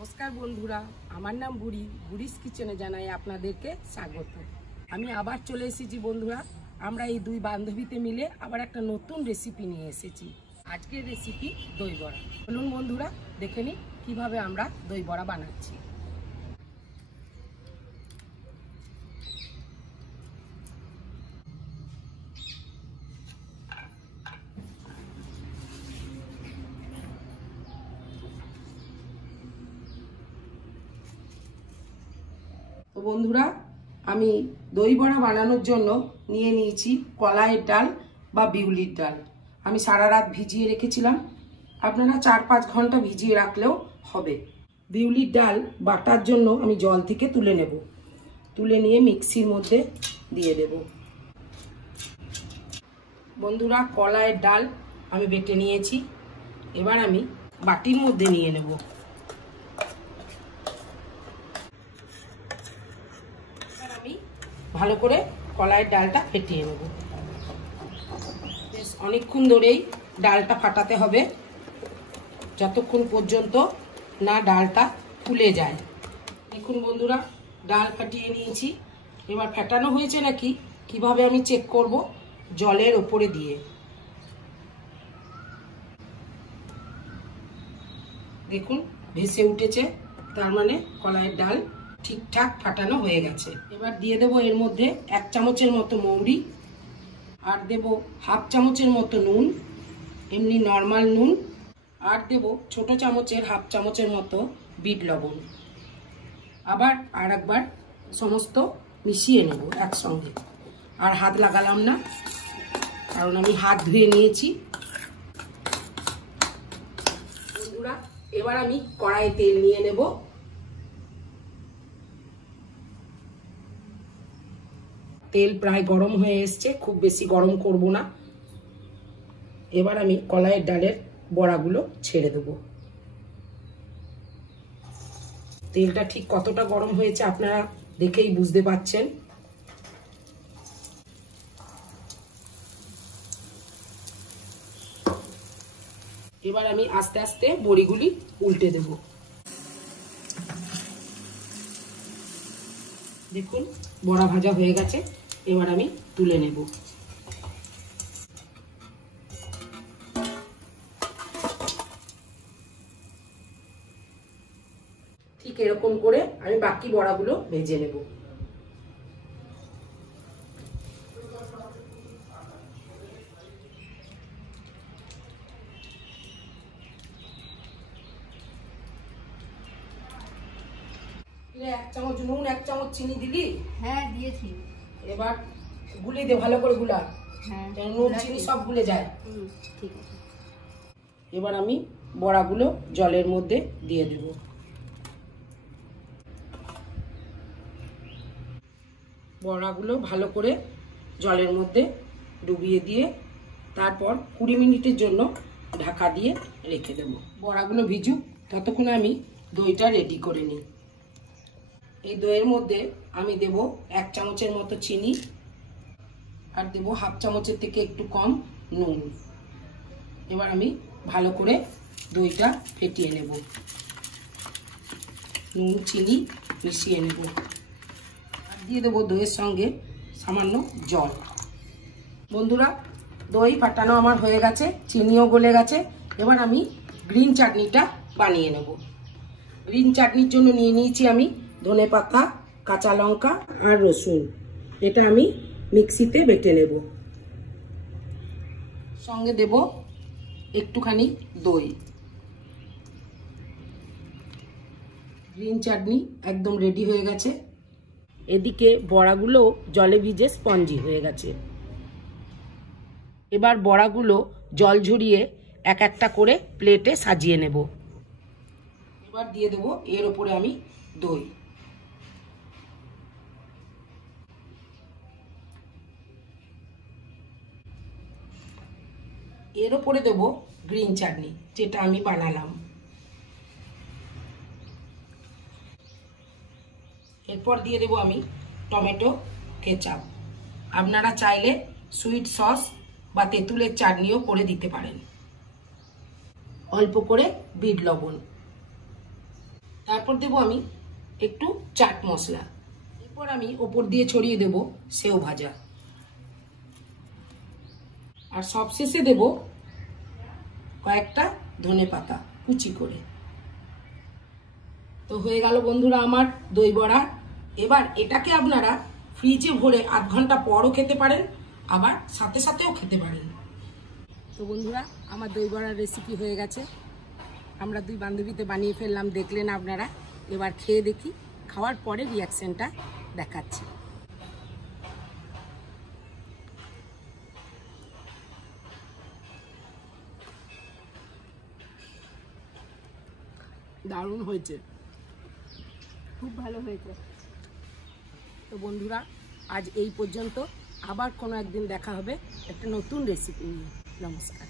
নমস্কার বন্ধুরা, আমার নাম বুড়ি। বুড়িস কিচেনে জানাই আপনাদেরকে স্বাগত। আমি আবার চলে এসেছি বন্ধুরা। আমরা এই দুই বান্ধবীতে মিলে আবার একটা নতুন রেসিপি নিয়ে এসেছি। আজকের রেসিপি দই বড়া। বলুন বন্ধুরা, দেখে নিই কীভাবে আমরা দই বড়া বানাচ্ছি। তো বন্ধুরা, আমি দই বড়া বানানোর জন্য নিয়ে নিয়েছি কলাইয়ের ডাল বা বিউলির ডাল। আমি সারা রাত ভিজিয়ে রেখেছিলাম, আপনারা 4-5 ঘন্টা ভিজিয়ে রাখলেও হবে। বিউলির ডাল বাটার জন্য আমি জল থেকে তুলে নেব। তুলে নিয়ে মিক্সির মধ্যে দিয়ে দেব। বন্ধুরা, কলাইয়ের ডাল আমি বেটে নিয়েছি। এবার আমি বাটির মধ্যে নিয়ে নেব। ভালো করে কলাইয়ের ডালটা ফেটিয়ে নেব। বেশ অনেকক্ষণ ধরেই ডালটা ফাটাতে হবে, যতক্ষণ পর্যন্ত না ডালটা ফুলে যায়। দেখুন বন্ধুরা, ডাল ফাটিয়ে নিয়েছি। এবার ফাটানো হয়েছে নাকি কিভাবে আমি চেক করব? জলের ওপরে দিয়ে। দেখুন ভেসে উঠেছে, তার মানে কলাইয়ের ডাল ঠিকঠাক ফাটানো হয়ে গেছে। এবার দিয়ে দেবো এর মধ্যে 1 চামচের মতো মৌরি, আর দেব 1/2 চামচের মতো নুন, এমনি নর্মাল নুন, আর দেব ছোট চামচের 1/2 চামচের মতো বিট লবণ। আবার আর একবার সমস্ত মিশিয়ে নেব একসঙ্গে। আর হাত লাগালাম না, কারণ আমি হাত ধুয়ে নিয়েছি। বন্ধুরা, এবার আমি কড়াইয়ে তেল নিয়ে নেব। তেল প্রায় গরম হয়ে এসছে, খুব বেশি গরম করব না। এবার আমি কলাইয়ের ডালের বড়াগুলো ছেড়ে দেব। তেলটা ঠিক কতটা গরম হয়েছে আপনারা দেখেই বুঝতে পারছেন। এবার আমি আস্তে আস্তে বড়িগুলি উল্টে দেব। দেখুন বড়া ভাজা হয়ে গেছে। এবার আমি তুলে নেব। ঠিক এরকম করে আমি বাকি বড়াগুলো ভেজে নেব। এক চামচ নুন, 1 চামচ চিনি দিলি? হ্যাঁ দিয়েছি। এবার গুলে দে, ভালো করে গুলা। হ্যাঁ, নুন চিনি সব গুলে যায়। ঠিক আছে। এবার আমি বড়াগুলো জলের মধ্যে দিয়ে দেব। বড়াগুলো ভালো করে জলের মধ্যে ডুবিয়ে দিয়ে তারপর 20 মিনিটের জন্য ঢাকা দিয়ে রেখে দেব। বড়াগুলো ভিজুক, ততক্ষণে আমি দইটা রেডি করে নিই। এই দইয়ের মধ্যে আমি দেব 1 চামচের মতো চিনি, আর দেব 1/2 চামচের থেকে একটু কম নুন। এবার আমি ভালো করে দইটা ফেটিয়ে নেব। নুন চিনি মিশিয়ে নেব, আর দিয়ে দেবো দইয়ের সঙ্গে সামান্য জল। বন্ধুরা, দই ফাটানো আমার হয়ে গেছে, চিনিও গলে গেছে। এবার আমি গ্রিন চাটনিটা বানিয়ে নেব। গ্রিন চাটনির জন্য নিয়ে নিয়েছি আমি ধনেপাতা, কাঁচা লঙ্কা আর রসুন। এটা আমি মিক্সিতে বেটে নেব। সঙ্গে দেব একটুখানি দই। গ্রিন চাটনি একদম রেডি হয়ে গেছে। এদিকে বড়াগুলো জলে ভিজে স্পঞ্জি হয়ে গেছে। এবার বড়াগুলো জল ঝরিয়ে এক একটা করে প্লেটে সাজিয়ে নেব। এবার দিয়ে দেব এর ওপরে আমি দই। এর ওপরে দেব গ্রিন চাটনি, যেটা আমি বানালাম। এরপর দিয়ে দেব আমি টমেটো কেচাপ। আপনারা চাইলে সুইট সস বা তেঁতুলের চাটনিও করে দিতে পারেন। অল্প করে বিট লবণ। তারপর দেবো আমি একটু চাট মশলা। এরপর আমি ওপর দিয়ে ছড়িয়ে দেব সেও ভাজা। আর সবশেষে দেব কয়েকটা ধনেপাতা কুচি করে। তো হয়ে গেল বন্ধুরা আমার দই বড়া। এবার এটাকে আপনারা ফ্রিজে ভরে আধ ঘন্টা পরও খেতে পারেন, আবার সাথে সাথেও খেতে পারেন। তো বন্ধুরা আমার দই বড়ার রেসিপি হয়ে গেছে। আমরা দুই বান্ধবীতে বানিয়ে ফেললাম, দেখলেন আপনারা। এবার খেয়ে দেখি, খাওয়ার পরে রিয়াকশনটা দেখাচ্ছি। দারুণ হয়েছে, খুব ভালো হয়েছে। তো বন্ধুরা আজ এই পর্যন্ত। আবার কোনো একদিন দেখা হবে একটা নতুন রেসিপি নিয়ে। নমস্কার।